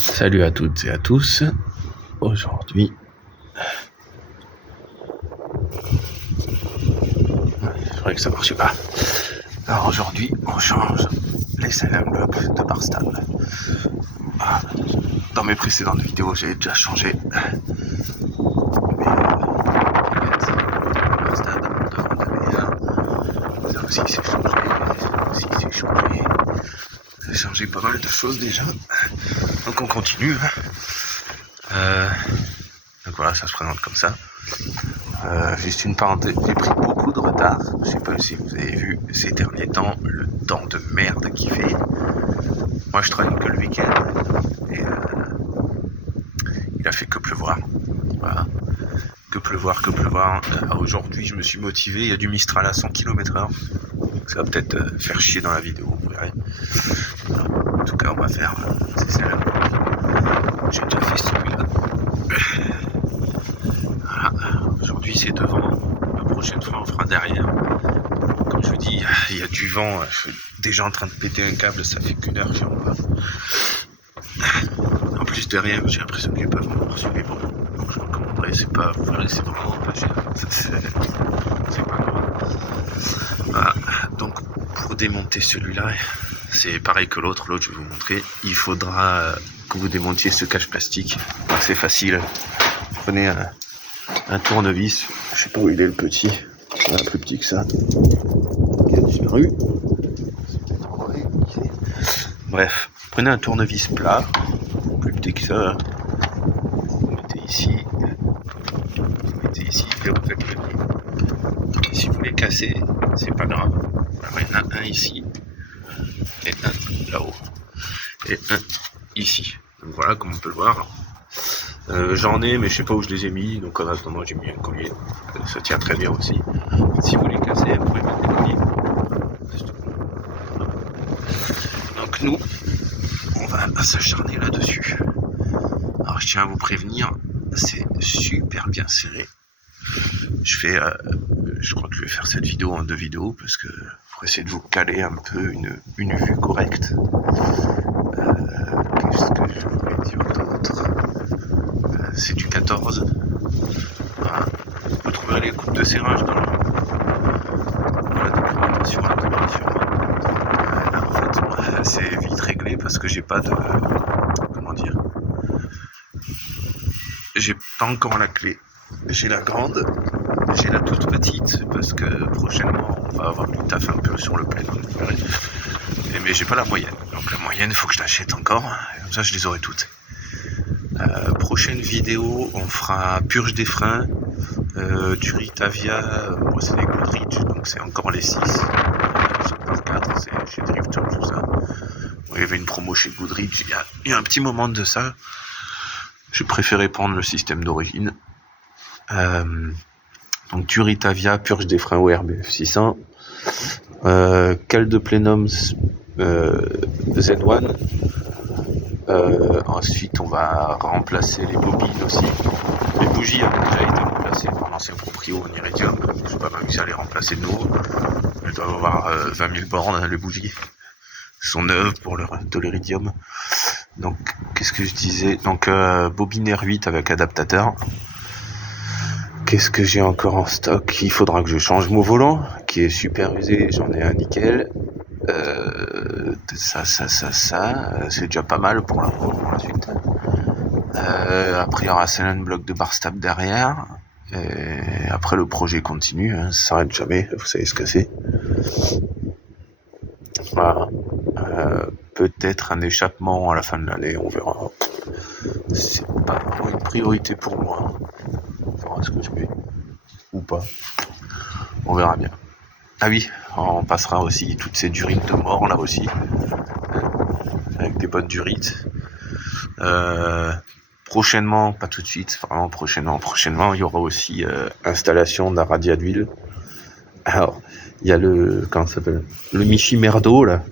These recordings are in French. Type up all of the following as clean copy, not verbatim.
Salut à toutes et à tous. Aujourd'hui, je croyais que ça marchait pas. Alors aujourd'hui, on change les Silent Block de Barstab. Dans mes précédentes vidéos, j'ai déjà changé. Mais Barstab, devant ça aussi c'est changé. J'ai changé pas mal de choses déjà. Donc on continue. Donc voilà, ça se présente comme ça. Juste une parenthèse, j'ai pris beaucoup de retard. Je sais pas si vous avez vu ces derniers temps le temps de merde qu'il fait. Moi je travaille que le week-end et il a fait que pleuvoir. Voilà. Que pleuvoir. Aujourd'hui je me suis motivé, il y a du Mistral à 100 km/h. Ça va peut-être faire chier dans la vidéo, vous verrez. En tout cas on va faire, c'est ça là. J'ai déjà fait celui-là. Voilà. Aujourd'hui c'est devant, la prochaine fois on fera derrière. Comme je vous dis, il y a du vent, je suis déjà en train de péter un câble, ça fait qu'une heure que j'en vois. En plus derrière, j'ai l'impression que j'ai pas vraiment reçu les bons. Donc je recommanderais, c'est pas, vous verrez, c'est vraiment pas cher. C'est pas grave. Voilà. Donc pour démonter celui-là, c'est pareil que l'autre, je vais vous montrer. Il faudra que vous démontiez ce cache plastique. C'est facile. Prenez un tournevis, je sais pas où il est le petit, il est plus petit que ça. Il a disparu. Bref, prenez un tournevis plat, plus petit que ça. Vous mettez ici et vous faites le nid. Si vous les cassez, c'est pas grave. Alors, il y en a un ici et un là-haut et un ici. Donc voilà, comme on peut le voir. J'en ai, mais je sais pas où je les ai mis, donc en attendant j'ai mis un collier. Ça tient très bien aussi. Si vous les cassez, vous pouvez mettre des colliers. Donc nous, on va s'acharner là-dessus. Alors je tiens à vous prévenir, c'est super bien serré. Je crois que je vais faire cette vidéo en 2 vidéos parce que pour essayer de vous caler un peu une vue correcte. Qu'est-ce que je voulais dire d'autre? C'est du 14. Voilà. Vous trouverez les coupes de serrage dans la documentation. En fait, c'est vite réglé parce que j'ai pas de... Comment dire? J'ai pas encore la clé. J'ai la grande, j'ai la toute petite parce que prochainement on va avoir du taf un peu sur le plénum. Mais j'ai pas la moyenne. Donc la moyenne, il faut que je l'achète encore. Comme ça, je les aurai toutes. Prochaine vidéo, on fera purge des freins, Duritavia, moi c'est les Goodrich, donc c'est encore les 6. C'est 4, c'est chez Drifter, tout ça. Bon, il y avait une promo chez Goodrich, il y a un petit moment de ça. J'ai préféré prendre le système d'origine. Donc Duritavia, purge des freins ORBF 600. Cale de plénum Z1. Ensuite on va remplacer les bobines aussi. Les bougies ont déjà été remplacées par l'ancien proprio en iridium. Je vais pas m'amuser à les remplacer de nouveau. Elles doivent avoir 20 000 bornes, les bougies. Elles sont neuves pour de l'iridium. Donc qu'est-ce que je disais? Donc bobine R8 avec adaptateur. Qu'est-ce que j'ai encore en stock? Il faudra que je change mon volant qui est super usé, j'en ai un nickel. Ça, c'est déjà pas mal pour la suite. Après il y aura Silent Block de Barstab derrière. Et après le projet continue, ça s'arrête jamais, vous savez ce que c'est. Voilà. Peut-être un échappement à la fin de l'année, on verra. C'est pas vraiment une priorité pour moi. On verra ce que je fais. Ou pas. On verra bien. Ah oui, on passera aussi toutes ces durites de mort là aussi. Avec des bonnes durites. Prochainement, pas tout de suite, vraiment prochainement, il y aura aussi installation d'un radiat d'huile. Alors, il y a le Michi Merdo là,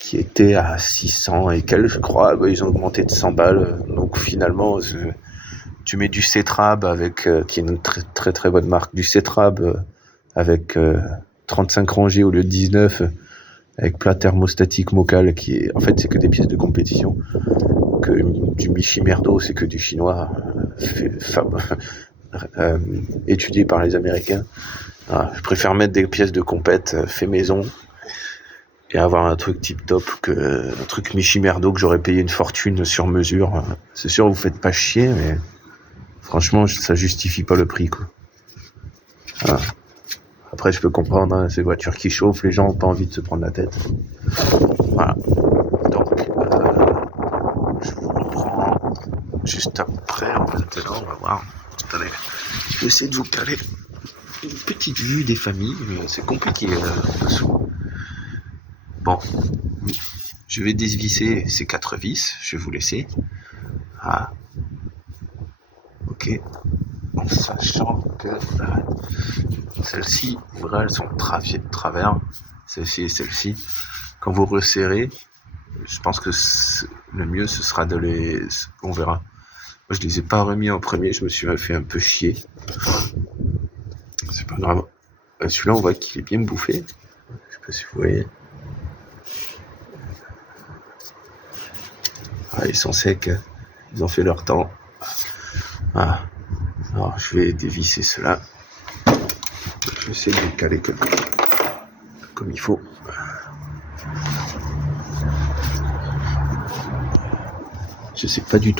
qui était à 600 et quelques, je crois. Ils ont augmenté de 100 balles. Donc finalement, tu mets du Cetrab qui est une très très très bonne marque, du Cetrab avec 35 rangées au lieu de 19. avec plat thermostatique Mocal qui est, en fait, c'est que des pièces de compétition. Que du Michi Merdo, c'est que du chinois étudié par les Américains. Ah, je préfère mettre des pièces de compète fait maison et avoir un truc tip top que un truc Michi Merdo que j'aurais payé une fortune sur mesure. C'est sûr, vous faites pas chier, mais franchement, ça justifie pas le prix, quoi. Voilà. Après, je peux comprendre, hein, ces voitures qui chauffent, les gens ont pas envie de se prendre la tête. Voilà. Donc, je vous reprends juste après. Maintenant, on va voir. Attendez, je vais essayer de vous caler une petite vue des familles, mais c'est compliqué en dessous. Bon, je vais dévisser ces 4 vis, je vais vous laisser. Ah, ok. En sachant que celle-ci, vous verrez, elles sont de travers. Celle-ci et celle-ci. Quand vous resserrez, je pense que le mieux ce sera de les. On verra. Moi, je les ai pas remis en premier, je me suis fait un peu chier. C'est pas grave. Celui-là, on voit qu'il est bien bouffé. Je sais pas si vous voyez. Ah, ils sont secs. Ils ont fait leur temps. Ah. Alors, je vais dévisser cela. Je vais essayer de les caler comme il faut. Je sais pas du tout.